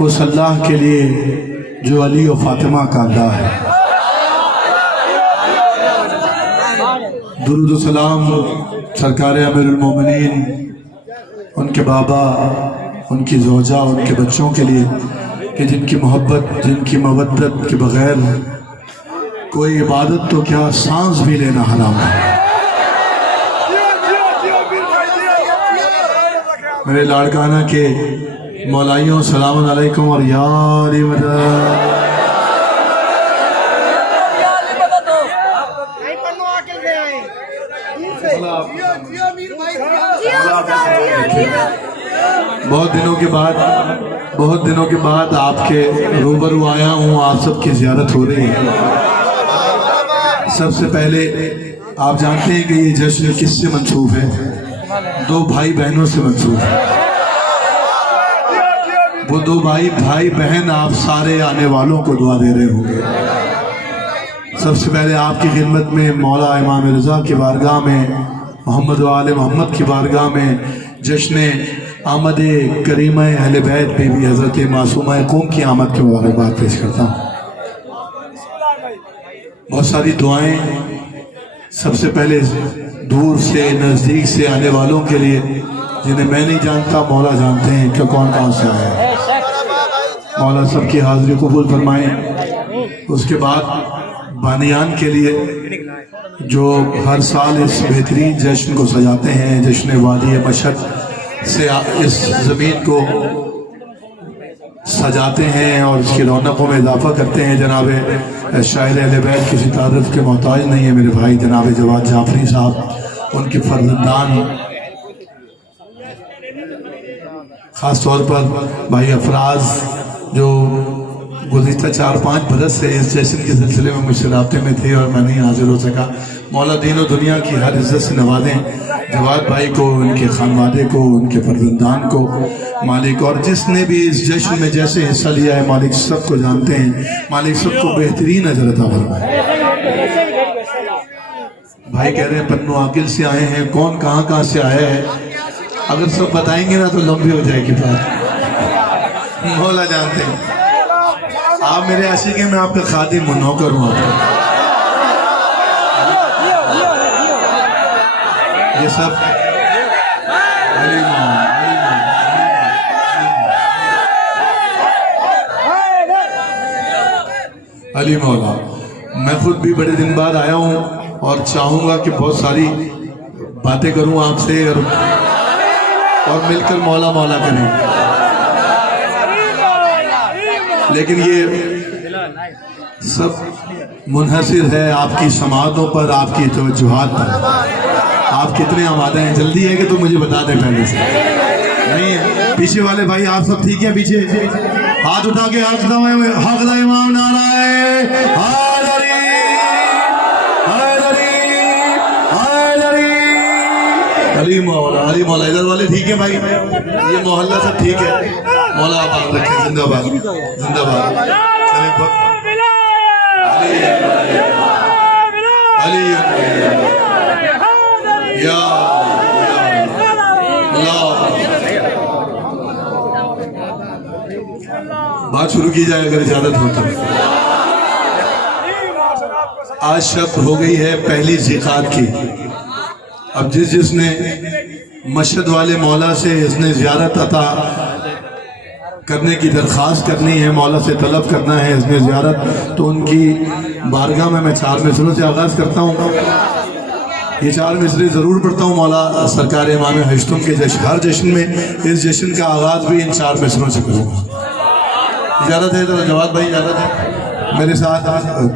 उस अल्लाह के लिए जो अली और फातिमा का अल्लाह है। दुरूद व सलाम सरकार अमीरुल मोमिनीन, उनके बाबा, उनकी ज़ौजा, उनके बच्चों के लिए कि जिनकी मोहब्बत, जिनकी मवद्दत के बग़ैर कोई इबादत तो क्या सांस भी लेना हराम है। मेरे लाड़काना के मौलाइयों, सलाम अलैकुम और यार मदद। बहुत दिनों के बाद आपके रूबरू आया हूँ। आप सबकी ज़ियारत हो रही है। सबसे पहले आप जानते हैं कि ये जश्न किससे मंसूब है? दो भाई बहनों से मंसूब है। वो दो भाई बहन आप सारे आने वालों को दुआ दे रहे होंगे। सबसे पहले आपकी खिदमत में मौला इमाम रज़ा की बारगाह में, मोहम्मद वाले मोहम्मद की बारगाह में जश्न आमद करीमा अहले बैत बीबी हज़रत मासूमा कौम की आमद की मुबारकबाद पेश करता हूँ। बहुत सारी दुआएं सबसे पहले दूर से नज़दीक से आने वालों के लिए, जिन्हें मैं नहीं जानता मौला जानते हैं कि कौन कौन से आया है। मौला सबकी हाज़िरी कबूल फरमाएं। उसके बाद बानियान के लिए जो हर साल इस बेहतरीन जश्न को सजाते हैं, जश्न वादी मशहद से इस ज़मीन को सजाते हैं और इसकी रौनकों में इजाफा करते हैं। जनाब शायर अहले बैत किसी तारीफ के मोहताज नहीं है। मेरे भाई जनाब जवाद जाफरी साहब, उनके फर्जंदान, ख़ास तौर पर भाई अफराज जो गुज़िश्ता 4-5 बरस से इस जश्न के सिलसिले में मुझसे राब्ते में थे और मैं नहीं हाजिर हो सका। मौला दीन और दुनिया की हर इज़्ज़त से नवाजें जवाद भाई को, उनके खानवादे को, उनके फर्जंदान को मालिक, और जिसने भी इस जश्न में जैसे हिस्सा लिया है मालिक सबको जानते हैं। मालिक सबको बेहतरीन अजर अता फरमाए। भाई कह रहे हैं पन्नू आकिल से आए हैं, कौन कहाँ से आया है? अगर सब बताएंगे ना तो लंबी हो जाएगी बात। मौला जानते हैं। आप मेरे आशिक हैं, मैं आपका खादिम नौकर हूँ। ये सब अली मौला। मैं खुद भी बड़े दिन बाद आया हूँ और चाहूँगा कि बहुत सारी बातें करूँ आपसे और मिलकर मौला मौला करें। लेकिन ये सब मुनहसिर है आपकी समातों पर, आपकी तवज्जुहात पर। आप कितने आमादे हैं? जल्दी है कि तो मुझे बता दें पहले से। नहीं है पीछे वाले भाई, आप सब ठीक है? पीछे हाथ उठा के हक दा इमाम नारा है। अली मौला इधर वाले ठीक है भाई? ये मोहल्ला सब ठीक है? मौला आबाद रखे, जिंदाबाद जिंदाबाद। अली या बात शुरू की जाए अगर इजाजत हो तो। आज शब हो गई है पहली ज़िकात की। अब जिसने मशहद वाले मौला से इसने ज़ियारत अता करने की दरख्वास्त करनी है, मौला से तलब करना है इसने ज़ियारत, तो उनकी बारगाह में मैं 4 मिसरों से आगाज़ करता हूँ। ये 4 मिसरे ज़रूर पढ़ता हूँ मौला सरकार इमाम हश्तुम के हर जश्न में। इस जश्न का आगाज़ भी इन 4 मिसरों से करूँगा। इजाज़त है? तो जवाद भाई इजाज़त है? मेरे साथ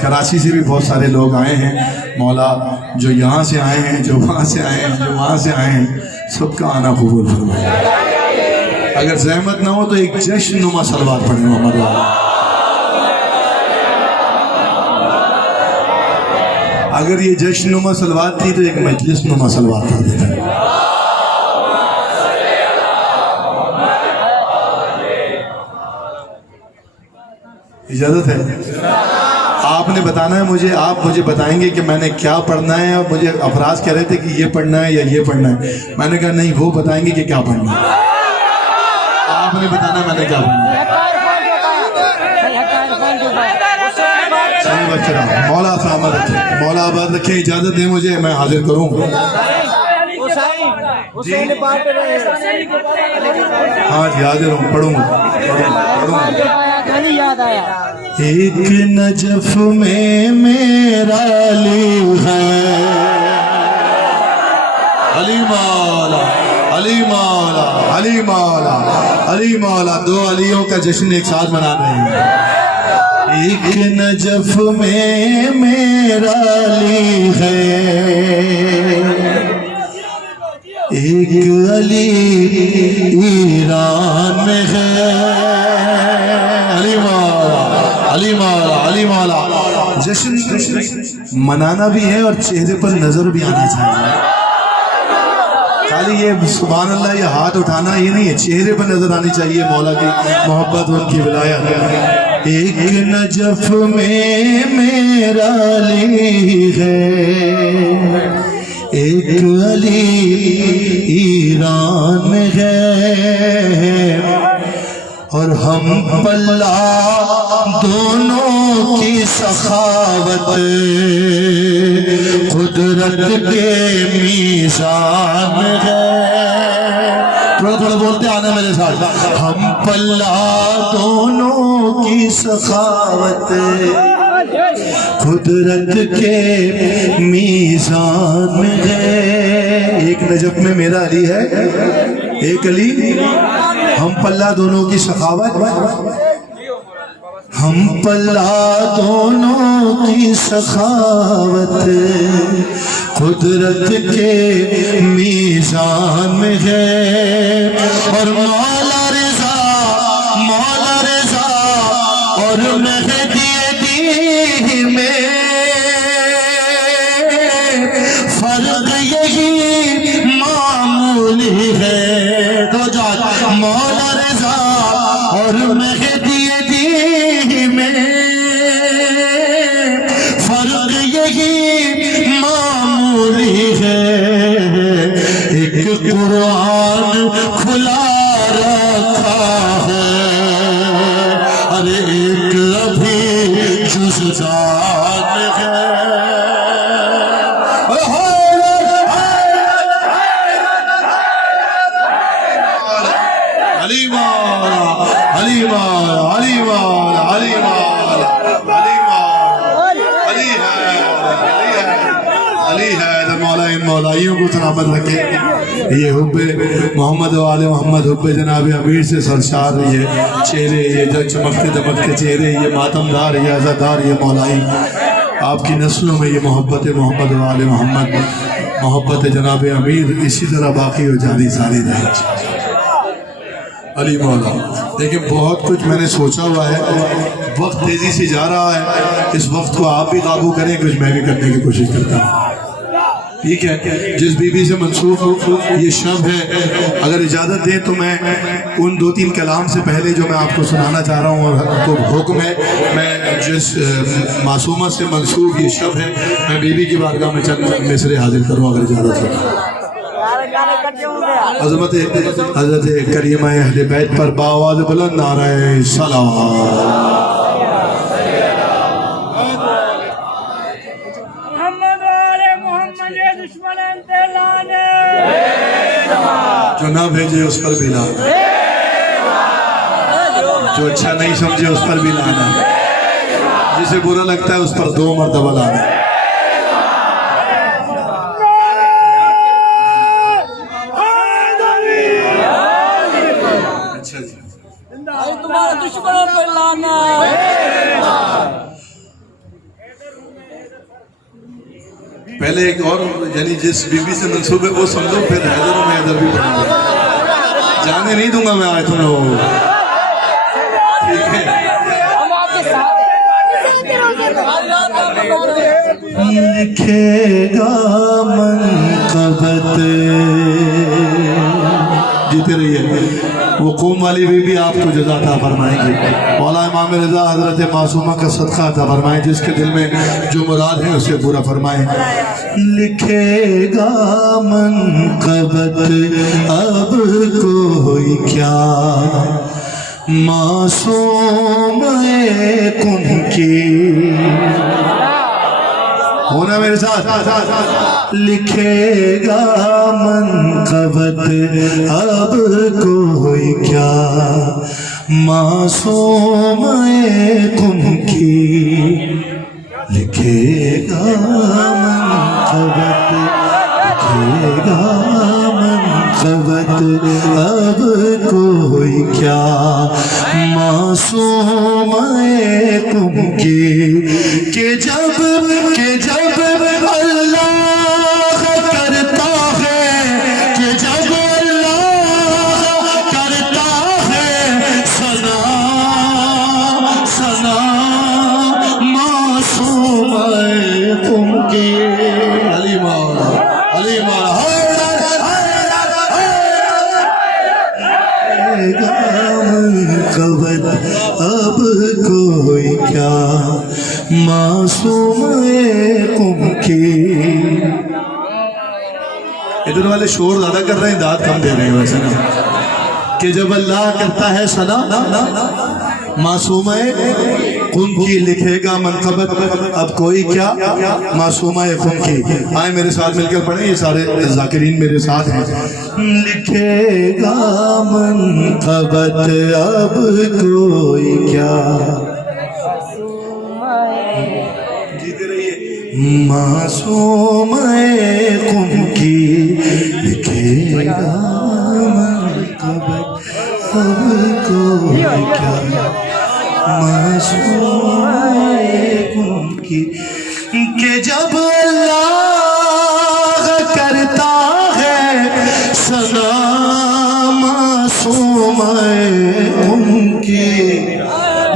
कराची से भी बहुत सारे लोग आए हैं मौला, जो यहाँ से आए हैं, जो वहाँ से आए हैं, जो वहाँ से आए हैं, सबका आना कबूल फरमाए। अगर ज़हमत ना हो तो एक जश्न नुमा सलवात पढ़े मोहम्मद वाला। अगर ये जश्न नुमा सलवात थी तो एक मजलिस नुमा सलवात पढ़ देते। इजाजत है? आपने बताना है मुझे, आप मुझे बताएंगे कि मैंने क्या पढ़ना है। और मुझे अफराज कह रहे थे कि ये पढ़ना है या ये पढ़ना है, मैंने कहा नहीं, वो बताएंगे कि क्या पढ़ना है। आपने बताना है मैंने क्या पढ़ना है। सही बच्चा मौला सामद रखे, मौला आबाद रखे। इजाजत दे मुझे, मैं हाजिर करूँ। हाँ जी हाजिर हूँ, पढ़ूंगा। एक नजफ में मेरा अली है, अली मौला अली मौला अली मौला अली मौला। दो अलियों का जश्न एक साथ मना रहे हैं। एक नजफ में मेरा अली है, एक अली ईरान में है। अली मौला अली मौला अली मौला। जश्न मनाना भी है और चेहरे पर नजर भी आना चाहिए। खाली ये सुभान अल्लाह ये हाथ उठाना ये नहीं है, चेहरे पर नजर आनी चाहिए मौला की मोहब्बत, उनकी विलायत। एक नजफ में मेरा अली है, एक अली ईरान में है, और हम पल्ला दोनों की सखावत कुदरत के मीज़ान है। थोड़ा थोड़ा बोलते आना मेरे साथ। हम पल्ला दोनों की सखावत कुदरत के मीज़ान है। एक नजफ में मेरा अली है, एक अली। हम पल्ला दोनों की सखावत, हम पल्ला दोनों की सखावत कुदरत के मीज़ान में है। और मौला रज़ा और मेहदी दी में फर्क यही मामूली है। तो जात मौला रज़ा और मेहदी दी में फर्क यही मामूली है। एक कुरान खुला रखा है, अरे एक अभी जुज़दान है। अली मौला अली मौला अली मौला अली मौला अली मौला अली है अली है। तो मौला इन मौलाइयों को सलामत रखे। ये हुब्बे मोहम्मद वाले मोहम्मद, हुब्बे जनाब अमीर से सरशार ये चेहरे, ये जो चमकते दमकते चेहरे, ये मातमदार, ये अज़ादार, ये मौलाई आपकी नस्लों में ये मोहब्बत मोहम्मद वाले मोहम्मद, मोहब्बत जनाब अमीर इसी तरह बाकी हो जारी सारी रहे। अली मौला। देखिए बहुत कुछ मैंने सोचा हुआ है, वक्त तेज़ी से जा रहा है, इस वक्त को आप भी काबू करें, कुछ मैं भी करने की कोशिश करता हूँ। ठीक है, जिस बीबी से मंसूब ये शब है, अगर इजाज़त दें तो मैं उन दो तीन कलाम से पहले जो मैं आपको सुनाना चाह रहा हूँ, और तो हुक्म है, मैं जिस मासूमा से मंसूब ये शब है, मैं बीबी की बारगाह में चंद मिसरे हाजिर करूँ अगर इजाज़त हो। हज़रत करीमा अहले बैत पर बाआवाज़ बुलंद नारे सलाम। जो ना भेजे उस पर भी लाना, जो अच्छा नहीं समझे उस पर भी लाना, जिसे बुरा लगता है उस पर 2 मरतबा लाना। अच्छा जी, तुम्हारे दुश्मनों पर लाना। पहले एक और यानी जिस बीबी से मंसूब है वो सुन लो, फिर हैदर में हैदर भी पढ़ूंगा। जाने नहीं दूंगा मैं आज तुम लोगों को, ठीक है? लिखेगा मनक़बत, जीते रहिए। वो कौम वाली बीबी आपको जज़ा अता फरमाएंगे। मौला इमाम रज़ा हज़रत मासूमा का सदका अता फरमाएं, जिसके दिल में जो मुराद है उसे पूरा फरमाएं। लिखेगा मनक़बत अब कोई क्या, मासूम कुम की होना मेरे साथ लिखेगा मनक़बत अब कोई क्या मासूम कुम की लिखेगा मनक़बत लिखेगा मनक़बत अब कोई क्या मासूम कुम की के जब अल्लाह करता है कि जब अल्लाह करता है सना सना मासूम कुम की अली मौला कवत अब कोई क्या मासूम कुम की। इधर वाले शोर ज्यादा कर रहे हैं, दाद कम दे रहे हैं वैसे ना कि जब अल्लाह करता है सना मासूम कुम की लिखेगा मनक़बत अब कोई क्या मासूम कुम की। आए मेरे साथ मिलकर पढ़े, ये सारे ज़ाकिरीन मेरे साथ हैं। लिखेगा मनक़बत अब कोई क्या जीते रहिए मासूम कुम की लिखेगा मनक़बत अब कोई क्या मासूम की के जब अल्लाह करता है सना मासूम की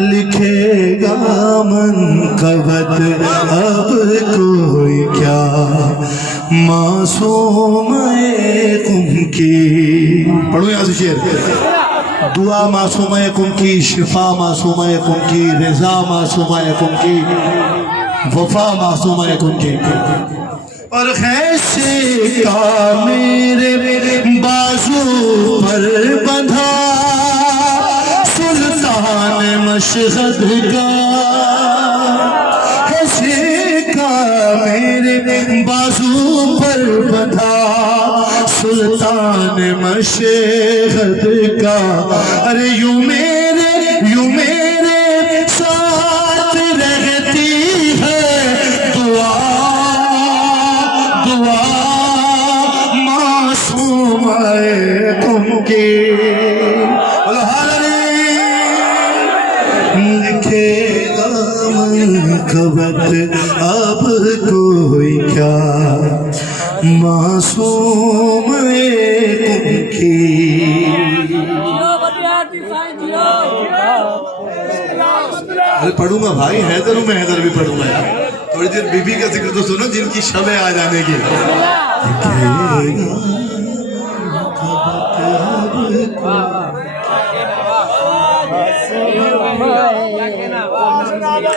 लिखेगा मनक़बत अब कोई क्या मासूम की। पढ़ो यहाँ से शेर दुआ मासूम कुम की शिफा मासूम कुम की रज़ा मासूम कुम की वफा मासूम कुम की। और कैसे का मेरे बाजू पर बंधा सुल्तान मशहद का कैसे का मेरे बाजू पर बंधा सुल्तान मशहद का। अरे यूं मेरे साथ रहती है दुआ दुआ मासूम कुम की लिखेगा मनक़बत अब कोई क्या मासूम कुम की। अरे पढ़ूंगा भाई, हैदर हूँ मैं, हैदर भी पढ़ूंगा यार। थोड़ी देर बीबी का जिक्र तो सुनो जिनकी शब आ जाने की।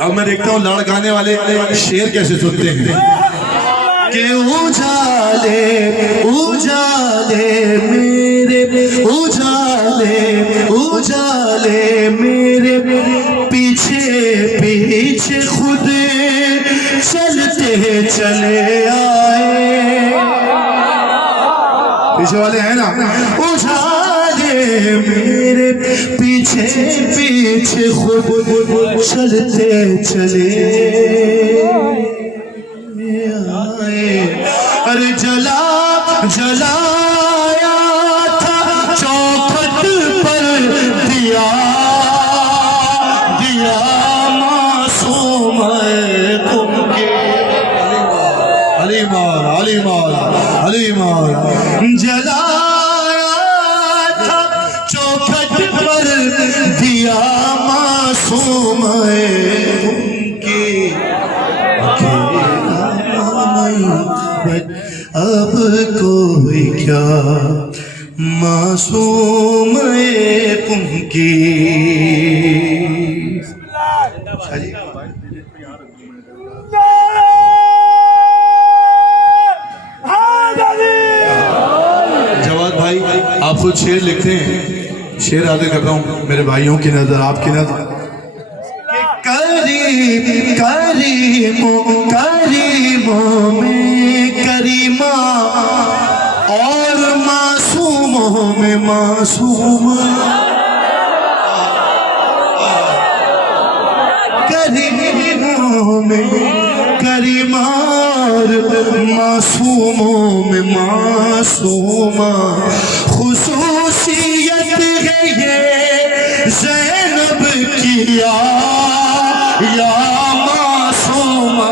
अब मैं देखता हूँ लड़ गाने वाले शेर कैसे सुनते हैं कि उजाले उजाले मेरे उजाले मेरे पीछे पीछे खुद चलते चले आए। पीछे वाले हैं ना उजाले मेरे पीछे पीछे खुद चलते चले अरे जलाया था चौखट पर दिया मासूम कुम के। अली मौला जलाया था चौखट पर दिया मासूम कुम के। अब कोई क्या मासूम कुम की। जवाद भाई आप खुद शेर लिखते हैं, शेर आगे कर रहा हूँ मेरे भाइयों की नजर, आपकी नजर। करीम करीमों करीमों में करीमा और मासूमों में मासूमा, करीमों में करीमा और मासूमों में मासूमा, खुसूसियत है ये ज़ैनब की या मासूमा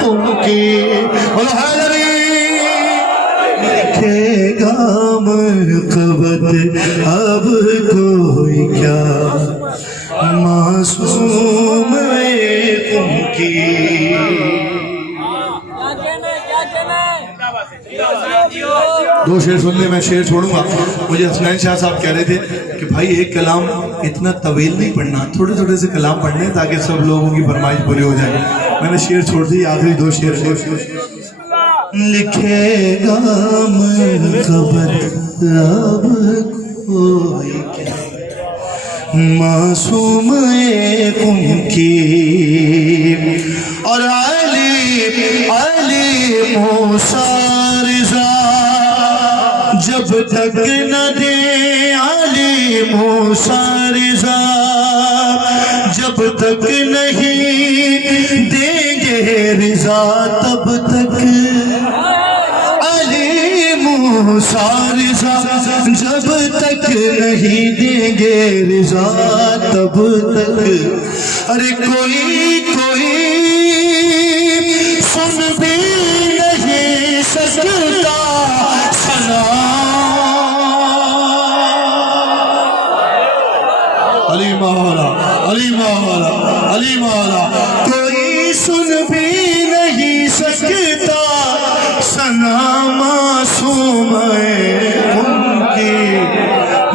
तुमकी। लिखेगा मरकबत अब कोई क्या, मासूम तुमकी। दो शेर सुन ले, मैं शेर छोड़ूंगा। मुझे हसनैन शाह साहब कह रहे थे कि भाई एक कलाम इतना तवील नहीं पढ़ना, थोड़े थोड़े से कलाम पढ़ने ताकि सब लोगों की फरमाइश पूरी हो जाए। मैंने शेर छोड़ दी, आखिरी दो शेर। लिखेगा मरकबत अब कोई क्या, मासूम उनकी। और अली अली मूसा रिज़ा जब तक न दे, अली मूसा रिज़ा जब तक नहीं देंगे रिज़ा तब तक, अली मूसा रिज़ा जब तक नहीं देंगे रिज़ा तब तक। अरे कोई कोई सुन भी नहीं सकता सना, अली मौला अली मौला अली मौला, कोई सुन भी नहीं सकता सना मासूम उनकी।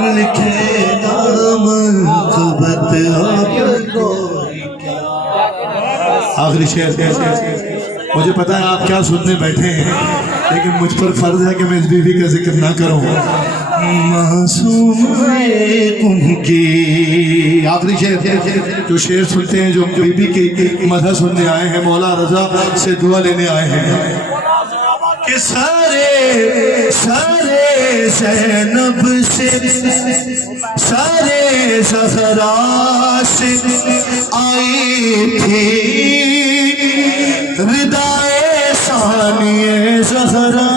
लिखे नाम मरकबत अब कोई क्या। आखिरी शेर। मुझे पता है आप क्या सुनने बैठे हैं, लेकिन मुझ पर फर्ज है कि मैं इस बीवी का जिक्र ना करूं। मासूम उनकी। आखिरी शेर, जो शेर सुनते हैं, जो बीबी की मदद सुनने आए हैं, मौला रजा से दुआ लेने आए हैं कि सारे सारे ज़ैनब से सारे ज़हरा से आई थी रिदाए सानिए ज़हरा,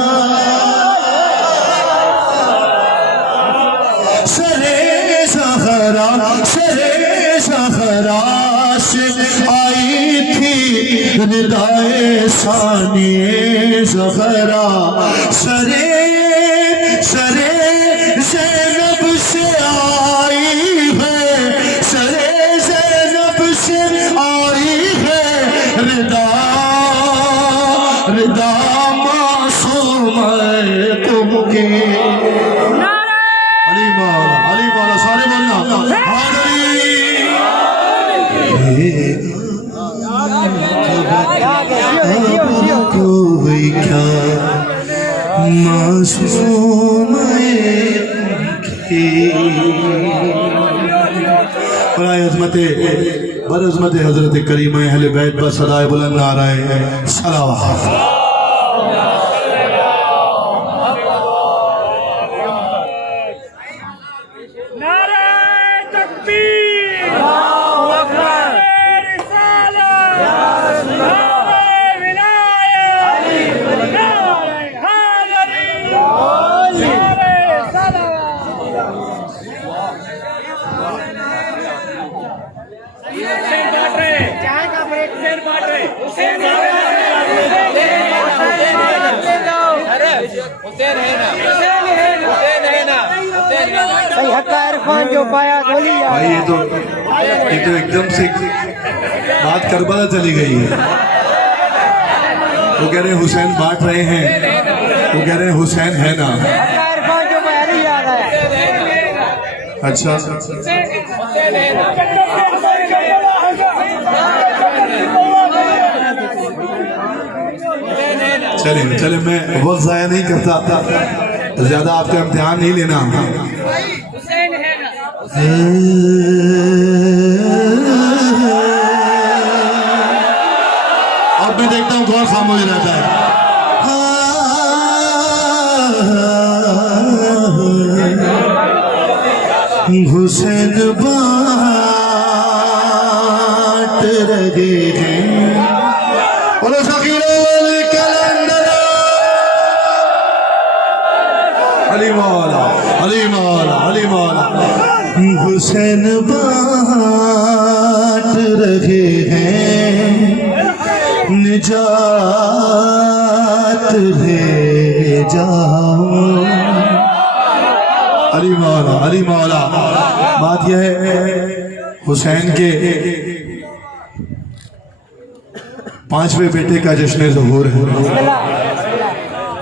सरे ज़हरा से आई थी रिदाए सानिए ज़हरा, सरे ज़ैनब से आई है, सरे ज़ैनब से आई है रिदा मासूम तुमकी। अली मौला सारे बोलना कोई क्या, मासूम बरअज़मत हज़रत करीम अहले बैत पर सदाए बुलंद नाराए सलावत। जो पाया भाई ये तो एकदम से बात करबला चली गई है। वो कह रहे हैं हुसैन बांट रहे हैं, वो कह रहे हैं हुसैन है ना। अच्छा चलिए चलिए, मैं वक्त ज़ाया नहीं करता, ज्यादा आपका इम्तिहान नहीं लेना। अब मैं देखता हूँ कौन खामोश रहता है। हुसैन बाँट रहे हैं बोलो फ़कीरुल कलंदर अली मौला अली मौला अली मौला। हुसैन बाँट रहे हैं निजात ले जाओ अली मौला अली मौला। बात यह है हुसैन के 5वें बेटे का जश्न ज़ुहूर है।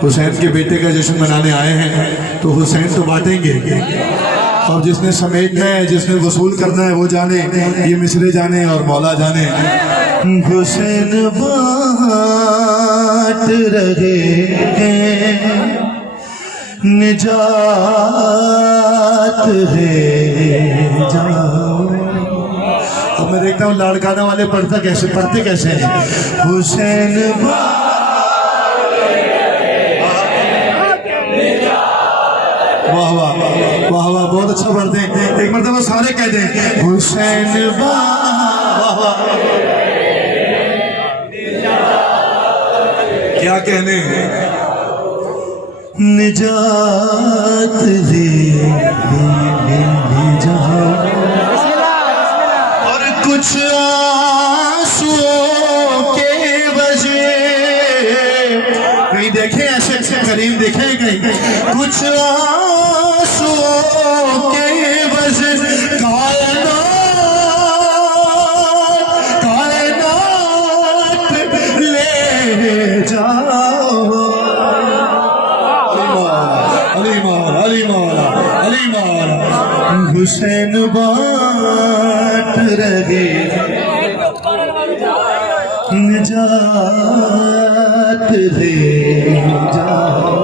हुसैन के बेटे का जश्न मनाने आए हैं तो हुसैन तो बांटेंगे और जिसने समेटना है जिसने वसूल करना है वो जाने, ये मिसरे जाने और मौला जाने। हुसैन बाँट रहे हैं निजात है जाओ। अब मैं देखता हूँ लाड़काना वाले पढ़ते कैसे हैं। हुसैन वाह वाह वाह वाह बहुत अच्छा पढ़ते हैं। एक मरतबा सारे कह दें हुसैन वाह वाह। क्या कहने हैं निजात ले जाओ और कुछ आंसुओं के वजह कहीं देखे ऐसे करीम देखे कहीं कुछ आंसुओं के वजह कायनात ले जाओ अली मौला अली मौला अली मौला। हुसैन बाँट रहे निजात ले जाओ।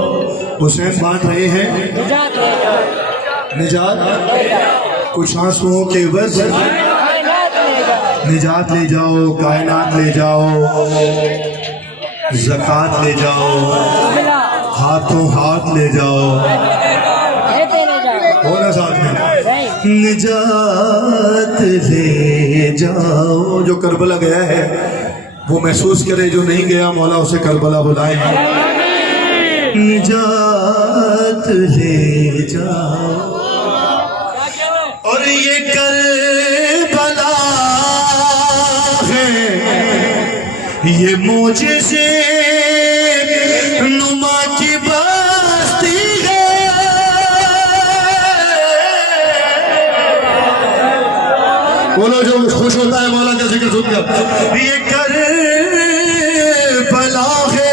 हुसैन बाँट रहे हैं निजात कुछ आंसुओं के वज़ निजात ले जाओ कायनात ले जाओ ज़कात ले जाओ हाथों हाथ ले जाओ बोला साथ में निजात ले जाओ। जो करबला गया है वो महसूस करे, जो नहीं गया मौला उसे करबला बुलाए। निजात ले जाओ और ये करबला है ये मोजिज़े नुमा की बस्ती है। बोलो जो खुश होता है मौला का जिक्र सुनकर। ये करबला है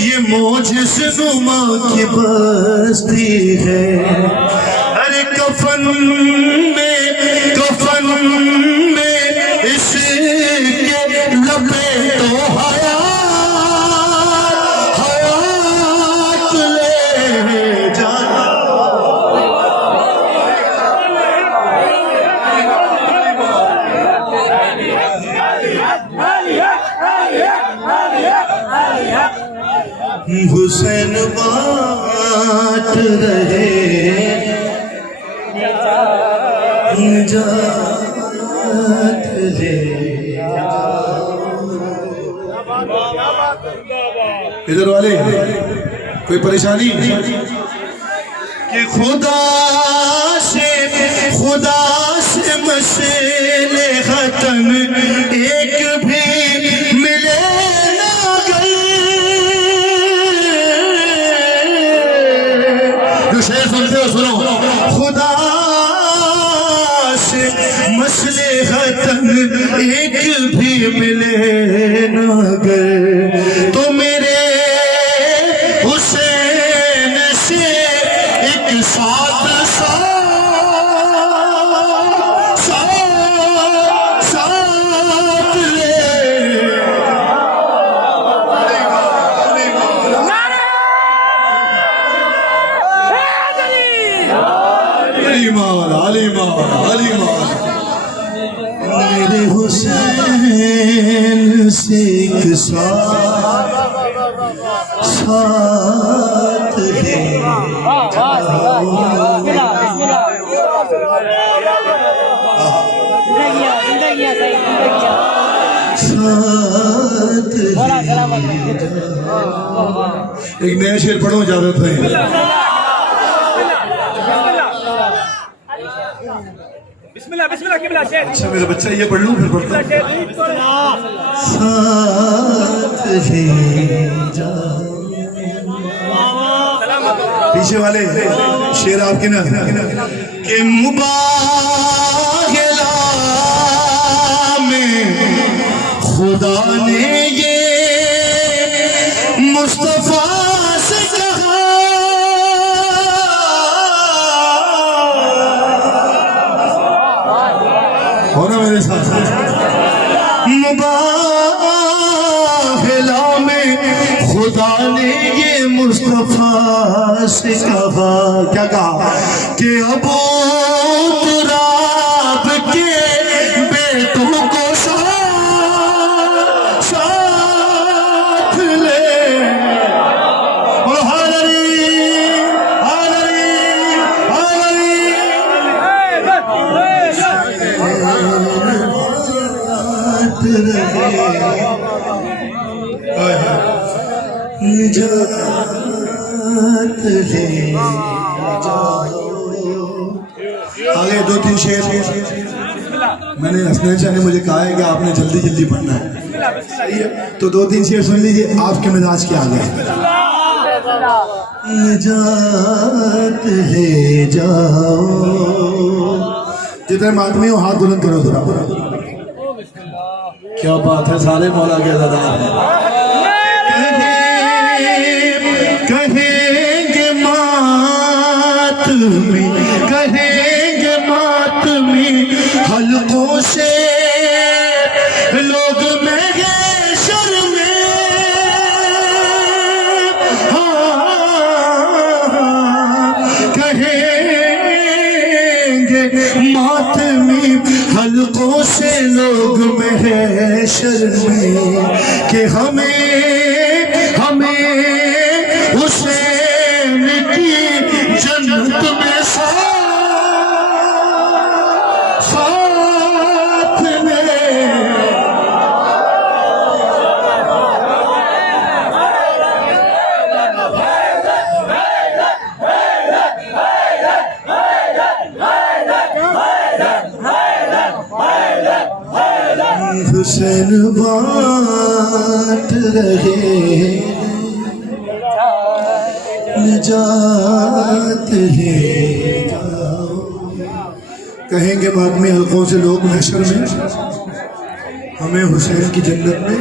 ये मोजिज़े नुमा की बस्ती है। अरे कफन में इसके लपेटो हयात ले जाना। हुसैन बाँट रहे निजात ले। इधर वाले कोई परेशानी कि खुदा से मसले खतन एक भी मिले ना गए। जो शेर सुनते हो सुनो। खुदा से मसले खतन एक भी मिले ना गए तो मेरे हुसैन से एक साथ ले। अली मौला अली मौला हुसैन से एक साथ ले साथ एक नया शेर पढ़ो इजाजत है। बिस्मिल्लाह बिस्मिल्लाह किबला शेर। अच्छा मेरा बच्चा ये पढ़ लूं फिर पढ़ता हूं। साथ ले जाओ। पीछे वाले शेर आपके ना कि मुबाहिला में खुदा ने ये मुस्तफा से कहा हो ना मेरे साथ मुबाहिला में खुदा ने ये मुस्तफा से कहा क्या कहा कि अबू तुराब के बेटों को साथ ले और हालरी हालरी हालरी निजात ले जाओ। आगे दो तीन शेर मैंने हसनैन शाह ने मुझे कहा है कि आपने जल्दी जल्दी पढ़ना है, सही है? तो दो तीन शेर सुन लीजिए, आपके मिजाज के आगे। निजात ले जाओ। जितने मातमी हो हाथ बुलंद करो जरा। क्या बात है, सारे मौला के दादा कहेंगे मातमी, कहेंगे मातमी हलकों से लोग महशर में। कहेंगे मातमी हलकों से लोग महशर में कि हमें हमें हुसैन की जन्नत में साथ में। हुसैन बात रहे निजात ले जाओ। कहेंगे मातमी हल्कों से लोग महशर में हमें हुसैन की जन्नत में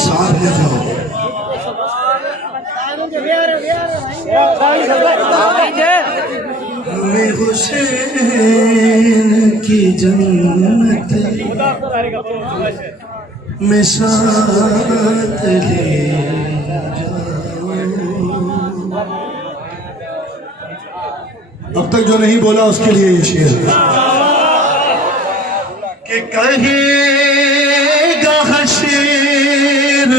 साथ ले जाओ। हमें हुसैन की जन्नत में साथ ले अब तक जो नहीं बोला उसके लिए ये शेर कि कहेगा हशीर,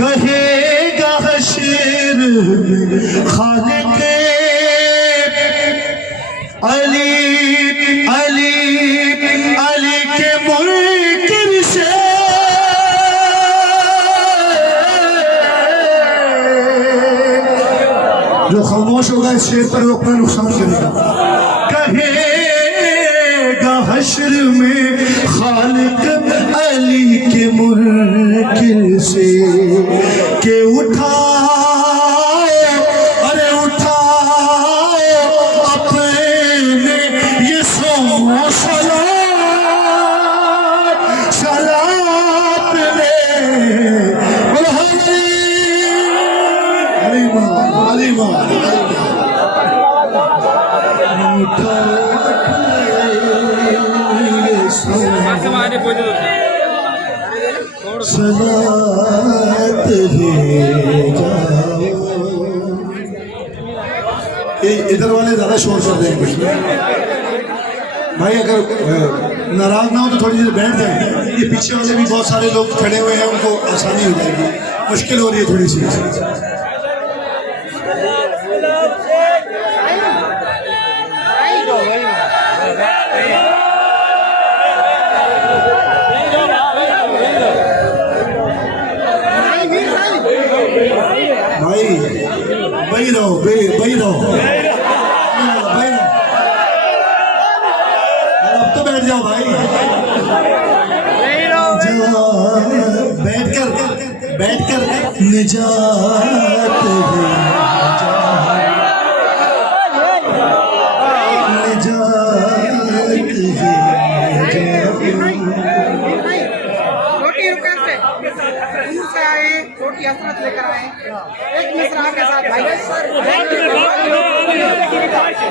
कहेगा हशीर खालिक अली अली अली के मुल्क से जो खामोश होगा इस शेर पर वो अपना नुकसान करेगा। कहेगा हश्र में खालिक अली के मुल्क से के उठाओ, अरे उठाओ अपने ये सलात ले। सलात ले जाओ। इधर वाले ज्यादा शोर कर देंगे भाई, अगर नाराज ना हो तो थोड़ी देर बैठ जाए। ये पीछे वाले भी बहुत सारे लोग खड़े हुए हैं, उनको आसानी हो जाएगी, मुश्किल हो रही है थोड़ी सी। भाई वही रहो, वही रहो, अब तो बैठ जाओ भाई। बैठकर निजात छोटी रिक्वेस्ट है, दूर से आए, छोटी हसरत लेकर आए, एक मिसरा के साथ भाई जिंदगी की ख्वाहिश है।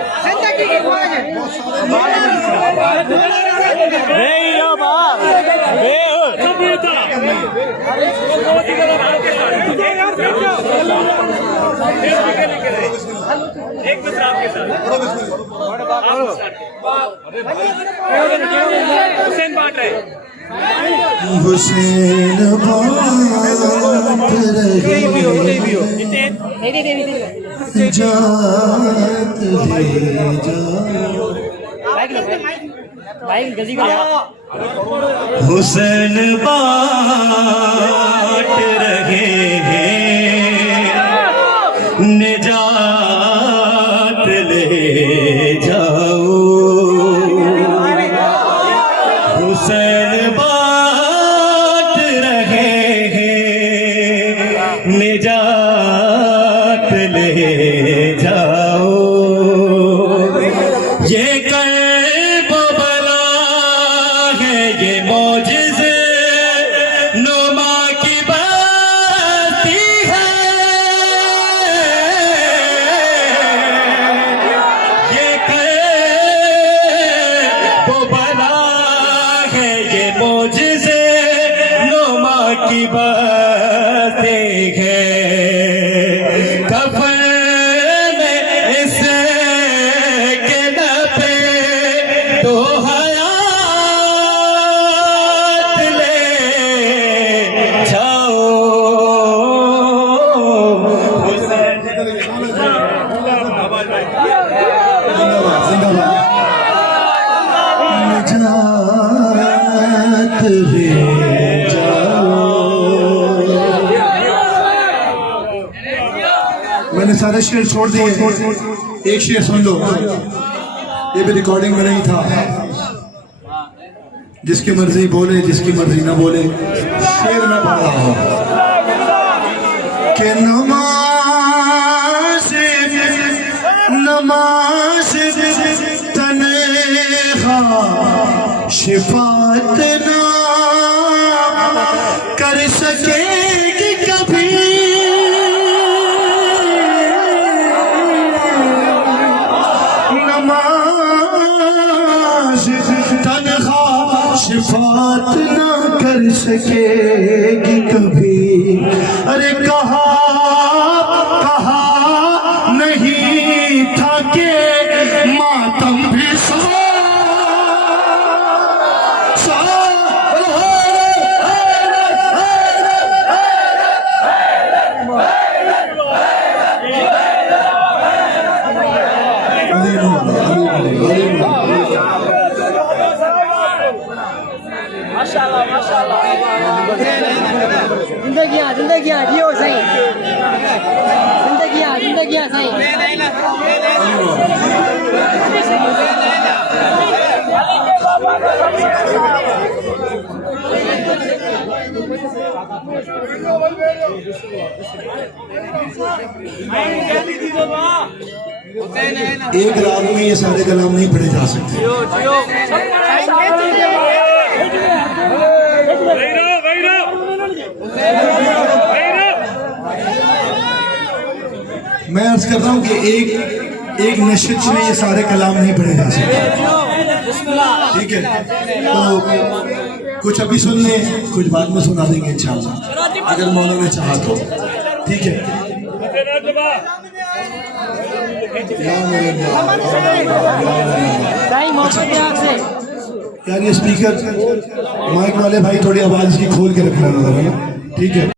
एक मिनट आपके साथ हुसैन बांट रहे हुसैन बात रहे जात है हुसैन बात रहे निजात ले जाओ। हुसैन बात रहे निजात ले जाओ। ये कर्ब बला है, ये मौजिज़े नुमा की बस्ती है। ये कर्ब बला है, ये मौजिज़े नुमा की बस्ती है। कफन में इसके नबे तो हयात ले जाओ। निजात ले जाओ। मैंने सारे शेर छोड़ दिए, एक शेर सुन लो, ये भी रिकॉर्डिंग में नहीं था। जिसकी मर्जी बोले, जिसकी मर्जी ना बोले, शेर मैं पढ़ रहा हूँ कि नमाज नमाज तन्हा शिफात ना कर सकेगी कभी। नमाज तन्हा शिफात ना कर सकेगी कभी। अरे कहा नहीं था कि मातम भी माशाल्लाह माशाल्लाह जिंदगियां जियो सही, जिंदगियां सही। एक रात में ये सारे कलाम नहीं पढ़े जा सकते। मैं अर्ज कर रहा हूँ कि एक नशिद में ये सारे कलाम नहीं पढ़े जा सकते। ठीक है, तो कुछ अभी सुन लें, कुछ बाद में सुना देंगे इंशाअल्लाह, अगर मौला ने चाहा तो। ठीक है, सही मोहब्बत है आपसे। यार ये स्पीकर माइक वाले भाई थोड़ी आवाज की खोल के रखना जरा ना, ठीक है।